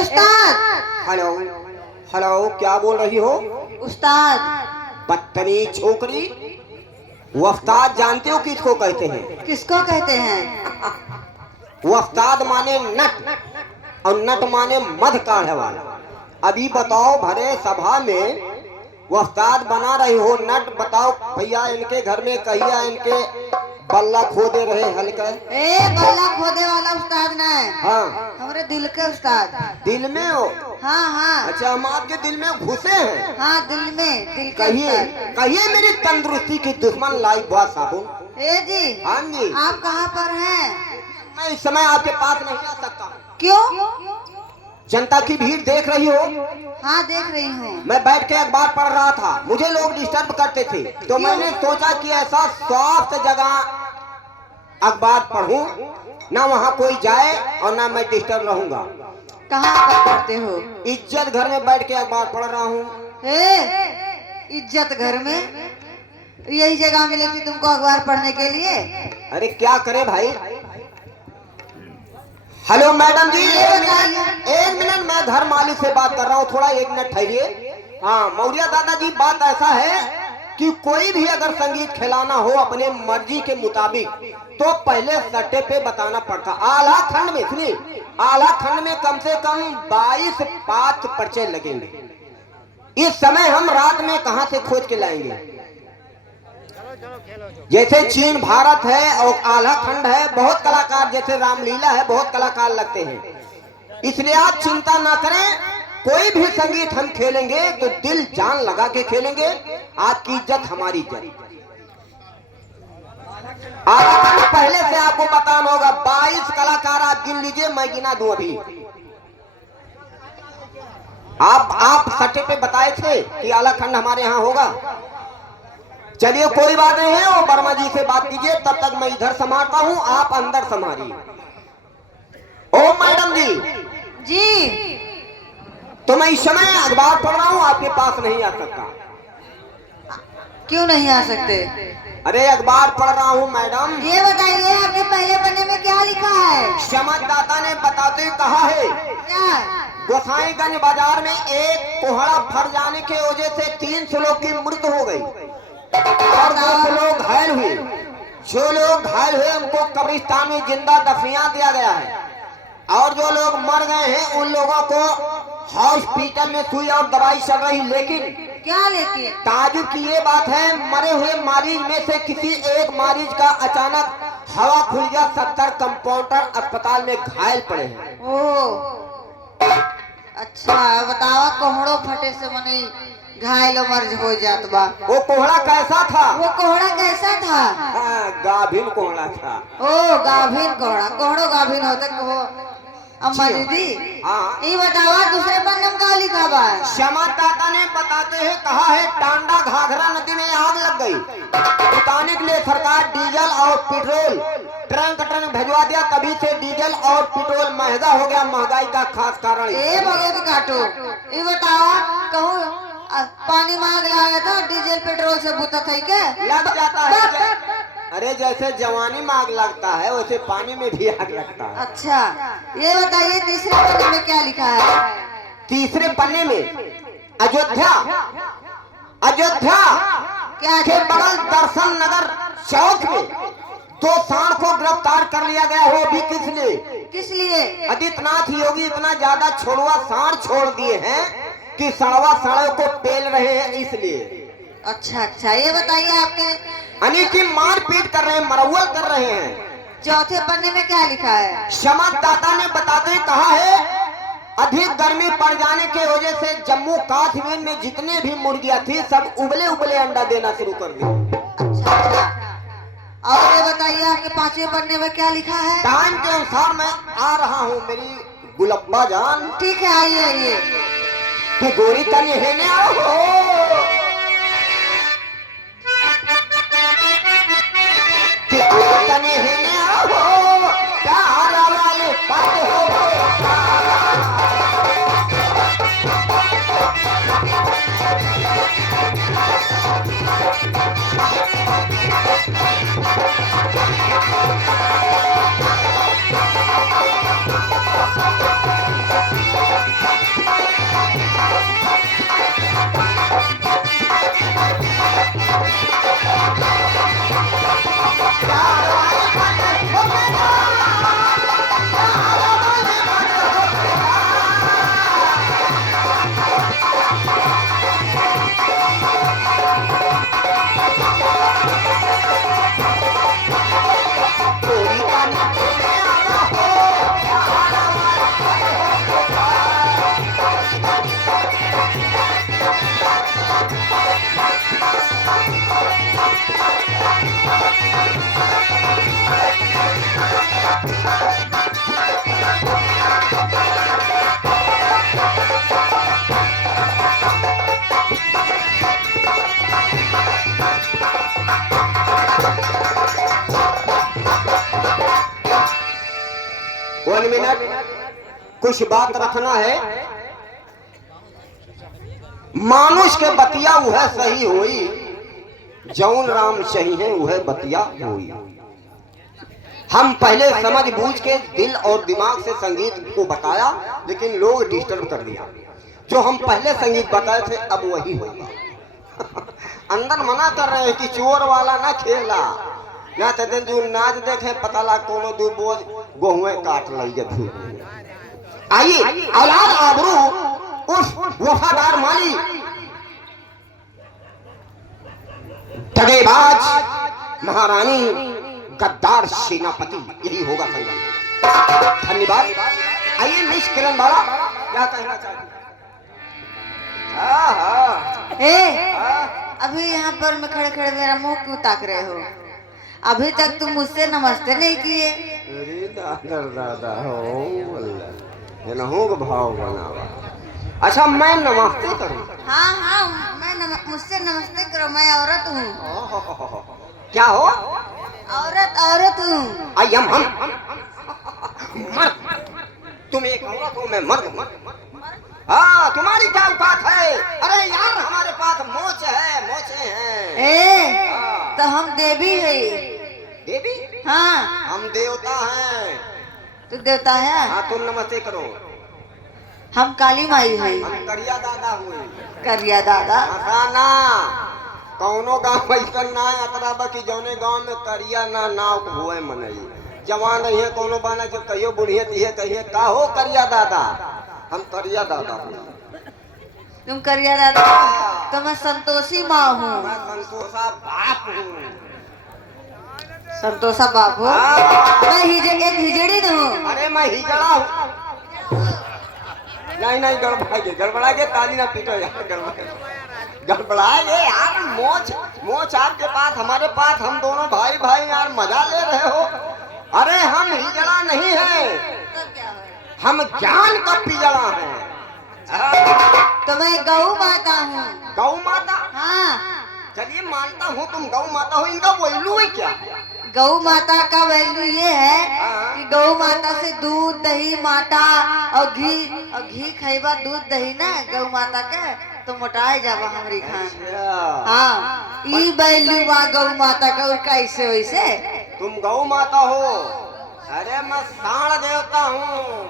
उस्ताद। Hello hello, क्या बोल रही हो? उस्ताद। बदतमीज छोकरी। वफ्ताद जानते हो किसको कहते हैं? किसको कहते हैं? वफ्ताद माने नट और नट माने मध काढ़े वाला। अभी बताओ, भरे सभा में वफ्ताद बना रही हो नट। बताओ भैया, इनके घर में कहिया इनके बल्ला खोदे रहे हल्का। ए बल्ला खोदे वाला उस्ताद ना है। हाँ, हमारे दिल के उस्ताद। दिल में हो? हाँ हाँ। अच्छा, हम आपके दिल में घुसे हैं? हाँ, दिल में, दिल के कहिए उस्ताद। कहिए मेरी तंदुरुस्ती की दुश्मन लाई बुआ साबुन। ए जी। हाँ जी। आप कहाँ पर हैं? मैं इस समय आपके पास नहीं आ सकता। क्यों? जनता की भीड़ देख रही हो? हाँ, देख रही हूँ। मैं बैठ के अखबार पढ़ रहा था, मुझे लोग डिस्टर्ब करते थे, तो मैंने सोचा कि ऐसा सॉफ्ट जगह अखबार पढ़ूं, ना वहाँ कोई जाए और ना मैं डिस्टर्ब रहूंगा। कहाँ पर पढ़ते हो? इज्जत घर में बैठ के अखबार पढ़ रहा हूँ। इज्जत घर में? यही जगह मिली थी तुमको अखबार पढ़ने के लिए? अरे क्या करे भाई। हेलो मैडम जी, एक मिनट, मैं घर मालिक से बात कर रहा हूँ, थोड़ा एक मिनट ठहरिए। हाँ मौर्य दादाजी, बात ऐसा है कि कोई भी अगर संगीत खिलाना हो अपने मर्जी के मुताबिक तो पहले सट्टे पे बताना पड़ता। आला खंड में सुनिए, आला खंड में कम से कम 22 पात्र पर्चे लगेंगे। इस समय हम रात में कहां से खोज के लाएंगे? जैसे चीन भारत है और आला खंड है, बहुत कलाकार, जैसे रामलीला है, बहुत कलाकार लगते हैं। इसलिए आप चिंता ना करें, कोई भी संगीत हम खेलेंगे तो दिल जान लगा के खेलेंगे। आपकी इज्जत हमारी इज्जत। पहले से आपको बताना होगा, 22 कलाकार आप गिन लीजिए, मैं गिना दूं अभी। आप सट्टे पे बताए थे कि आला खंड हमारे यहाँ होगा। चलिए कोई बात नहीं है, वो वर्मा जी से बात कीजिए, तब तक मैं इधर संभालता हूँ, आप अंदर संभालिए। ओ मैडम जी। जी। तो मैं इस समय अखबार पढ़ रहा हूँ, आपके पास नहीं आ सकता। क्यों नहीं आ सकते? अरे अखबार पढ़ रहा हूँ मैडम। ये बताइए, आपके पहले पन्ने में क्या लिखा है? क्षमतदाता ने बताते हुए कहा है, क्या? गोसाईगंज बाजार में एक कोहड़ा फट जाने के वजह से 300 लोग की मृत्यु हो गई और 200 लोग घायल हुए। जो लोग घायल हुए उनको कब्रिस्तान में जिंदा दफनिया दिया गया है, और जो लोग मर गए हैं उन लोगों को हॉस्पिटल में सुई और दवाई चल रही। लेकिन क्या? लेकिन ताजुब की ये बात है, मरे हुए मरीज में से किसी एक मरीज का अचानक हवा खुल गया, 70 कंपाउंडर अस्पताल में घायल पड़े हैं। ओ अच्छा, बतावा कोहड़ो फटे से मने घायल मर्ज हो जात बा। वो कोहड़ा कैसा था? वो कोहड़ा कैसा था? हाँ, गाभिन कोहड़ा था। ओ गाभिन कोहड़ा, कोहड़ो गाभिन होता कहो। अम्मा दीदी, हाँ, ये बतावा दूसरे पन्ने में क्या लिखा बा? क्षमतदाता ने बताते हैं कहा है, टांडा घाघरा नदी में आग लग गई, बुताने के लिए सरकार डीजल और पेट्रोल ट्रंक भिजवा दिया, तभी से डीजल और पेट्रोल महंगा हो गया। महंगाई का खास कारण ए भगत काटो, ये बतावा कहूँ पानी मांग लाया था, डीजल पेट्रोल से बुता था क्या? लग जाता है। अरे जैसे जवानी में आग लगता है वैसे पानी में भी आग लगता है। अच्छा, ये बताइए तीसरे पन्ने में क्या लिखा है? तीसरे पन्ने में अयोध्या, अयोध्या क्या के बगल दर्शन नगर चौक में 2 सांड को गिरफ्तार कर लिया गया हो। भी किस लिए? किस लिए? आदित्यनाथ योगी इतना ज्यादा छोड़वा सांड छोड़ दिए हैं कि सड़वा सड़ों को पेल रहे हैं, इसलिए। अच्छा अच्छा, ये बताइए आपके यानी कि मारपीट कर रहे हैं, मरवल कर रहे हैं। चौथे पन्ने में क्या लिखा है? संवाददाता ने बताते कहा है अधिक गर्मी पड़ जाने की वजह से जम्मू कश्मीर में जितने भी मुर्गियां थी सब उबले उबले अंडा देना शुरू कर दी। अच्छा अच्छा। और ये बताइए आपके पांचवें पन्ने में क्या लिखा है? टाइम के अनुसार मैं आ रहा हूँ मेरी गुलब्बा जान। ठीक है, आइए आइए। कि गोरी तने हेने आओ कि गोरी तने हेने आओ प्यार वाले बात हो कुछ बात रखना है। मानुष के बतिया वह सही होई जौन राम सही है वह बतिया होई। हम पहले समझ बूझ के दिल और दिमाग से संगीत को बताया लेकिन लोग डिस्टर्ब कर दिया। जो हम पहले संगीत बताए थे अब वही होगा। अंदर मना कर रहे हैं कि चोर वाला ना खेला ना तो दिन जो नाच देखे पता ला कोनो दो बोझ गोहुए काट लगे थे। आइए औलाद आबरू उस वफादार माली ठगेबाज महारानी गद्दार सेनापति यही होगा संगीत। धन्यवाद। आइए मिस किरण बाला क्या कहना चाहती? अभी यहाँ पर मैं खड़े खड़े मेरा मुंह क्यों ताक रहे हो? अभी तक तुम मुझसे नमस्ते नहीं किए। अरे दादा दादा हो नहोग भाव बनावा। अच्छा मैं नमस्ते करूं? हाँ हाँ मुझसे नमस्ते करो। मैं औरत हूँ। क्या हो? औरत हूँ। आई एम हम मर्द। तुम एक औरत हो मैं मर्द हूँ। हाँ तुम्हारी क्या औकात है? अरे यार हमारे पास मोच है मोचे हैं। तो हम देवी है। देवी? हाँ हम देवता हैं। तू देवता है? हाँ तुम नमस्ते करो। हम काली माई है। हम करिया दादा हुए। करिया दादा? ना कौनो गाँव ऐसा ना अतराबा की जौने गाँव में करिया ना नाव हुए मनई जवान रही है कोनो बाना जो कहियो बुढ़िया तिहे कहिए का हो करिया दादा। हम करिया दादा हूँ। तुम करिया दादा? तो मैं संतोषी माँ हूँ। मैं संतोषा बाप हूँ। संतोषा बाप हो? मैं एक हिजड़ी हूँ। अरे मैं हिजड़ा हूँ। नहीं गड़बड़ा के ताली ना पीटो यार। गड़बड़ाए यार। मोच आपके पास हमारे पास हम दोनों भाई भाई यार मजा ले रहे हो। अरे हम हिजड़ा नहीं है हम ज्ञान का पिजड़ा है। तो मैं गौ माता हूँ। गौ माता? हाँ चलिए मानता हूँ तुम गौ माता हो। इनका वैल्यू है क्या? गौ माता का वैल्यू ये है कि गौ माता से दूध दही माता और घी खाइबा दूध दही ना गौ माता के तो मोटाए जावा हमारी खान। हाँ ई वैल्यू बा गौ माता का। और कैसे वैसे? तुम गौ माता हो? अरे मैं साण देवता हूँ।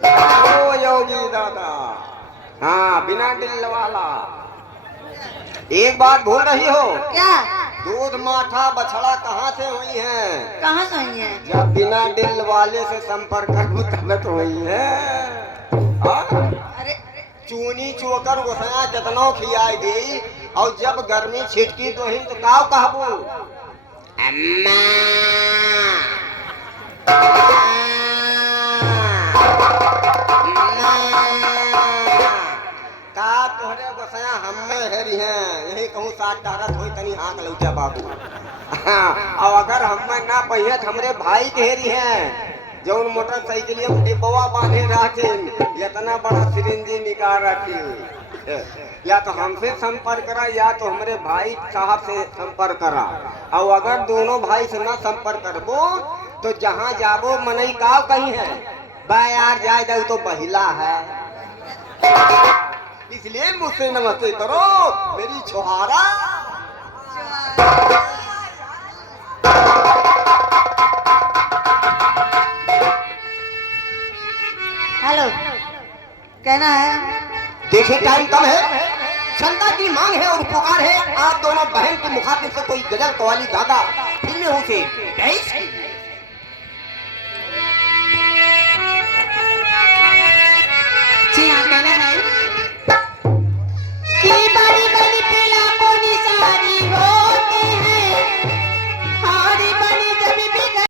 ओ योगी दादा। हाँ बिना दिल वाला। एक बात भूल रही हो? क्या? दूध माठा बछड़ा कहाँ से हुई है? कहाँ से हुई है? जब बिना दिल वाले से संपर्क तब हुई है। अरे चूनी चोकर गोसया जतनों खियाई गई और जब गर्मी छिटकी तो हिंद काव कहबू अम्मा का तोहरे गोसया हम्मे हेरी हैं यही कहूँ साथ टारत होई तनी हाँक लौटा बाबू। और अगर हम्मे ना पहियत हमरे भाई के हेरी हैं जौन मोटरसाइकिल में डिब्बवा बांधे रहथिन इतना बड़ा सिरिंजी निकाल रखी या तो हमसे संपर्क करा या तो हमारे भाई साहब से संपर्क करा। और अगर दोनों भाई से ना संपर्क करबो तो जहाँ जाबो मनई का कहीं है बा यार जाए जाओ तो बहिला है, इसलिए मुझसे नमस्ते करो मेरी छोहारा। हेलो, कहना है देखिए टाइम कम है, क्षमता की मांग है और पुकार है। आप दोनों बहन के मुखातिब से कोई गजल कवाली दादा फिल्में हो से